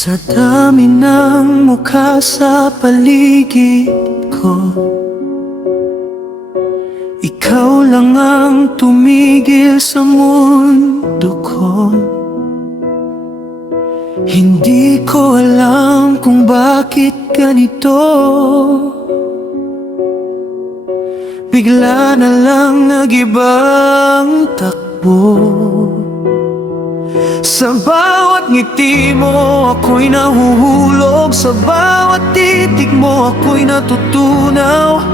Sa dami ng mukha sa paligid ko, ikaw lang ang tumigil sa mundo ko. Hindi ko alam kung bakit ganito, bigla na lang nag-ibang takbo. Sa bawat ngiti mo ako'y nahuhulog, sa bawat titig mo ako'y natutunaw.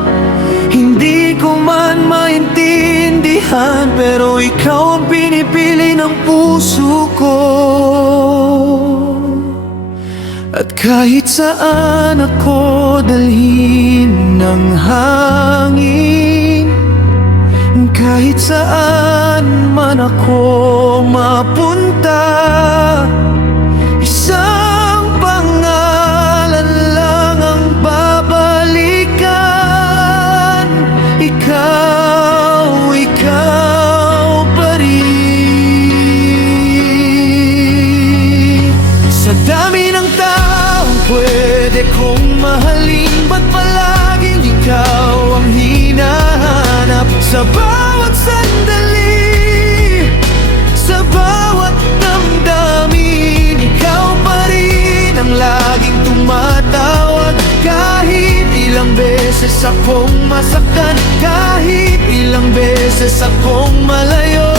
Hindi ko man maintindihan, pero ikaw ang pinipili ng puso ko. At kahit saan ako dalhin ng hangin, kahit saan man ako mapunta, isang pangalan lang ang babalikan. Ikaw, ikaw pa rin. Sa dami ng taong pwede kong mahalin, ba't palaging ikaw ang hinahanap? Sa bawat sandali, sa bawat damdamin, ikaw pa rin ang laging tumatawag. Kahit ilang beses akong masaktan, kahit ilang beses akong malayo,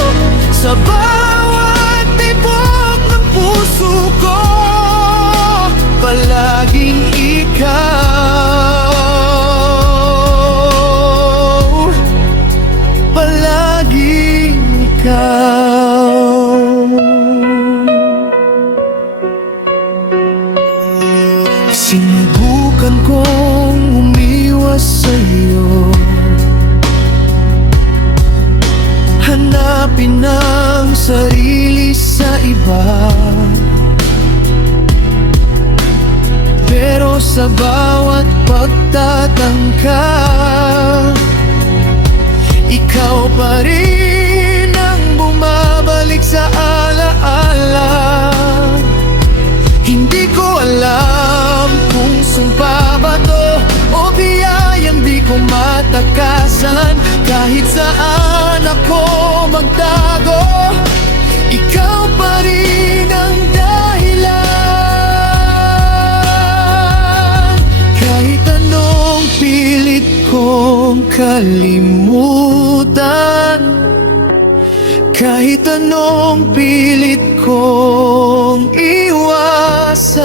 sa bawat tibok ng puso ko, palaging ikaw, palaging ikaw. Sinubukan kong umiwas sa'yo, hanapin ang sarili sa iba, pero sa bawat pagtatangka, ikaw pa rin ang bumabalik sa alaala. Hindi ko alam kung sumpa ba to o biyayang di ko matakasan. Kahit saan ako magtago, ikaw pa rin ang dahilan. Kahit anong pilit kong kalimutan, kahit anong pilit kong iwasan,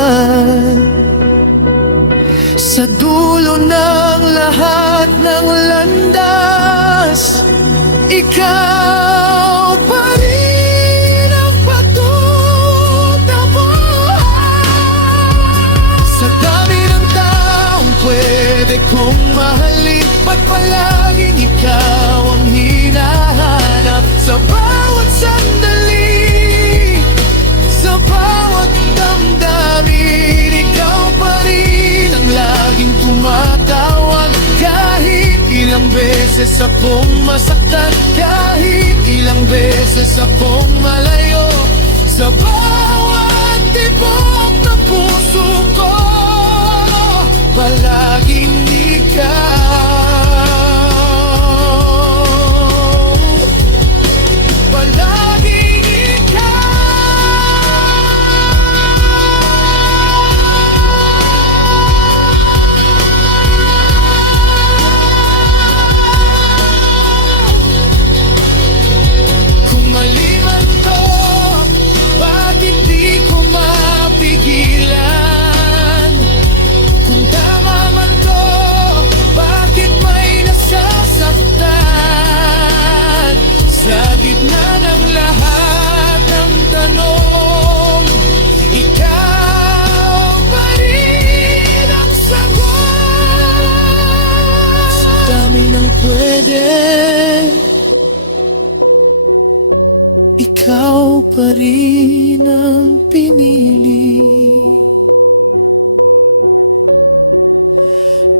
sa dulo ng lahat ng landas, ikaw pa rin ang patutunguhan. Sa dami ng taong pwede kong mahalin, ba't palaging ikaw ang hinahanap? Sa bawat sandali, sa bawat damdamin, ikaw pa rin ang laging tumatawag. Kahit ilang beses akong masaktan, kahit ilang beses akong malayo, sa bawat tibok ng puso ko, palaging ikaw, palaging ikaw. Kung mali man to, bakit di ko mapigilan? Kung tama man to, bakit may nasasaktan? Sa gitna ng lahat ng tanong, ikaw pa rin ang sagot. Sa dami ng pwede, ikaw pa rin ang pinili.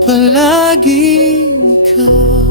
Palaging ikaw.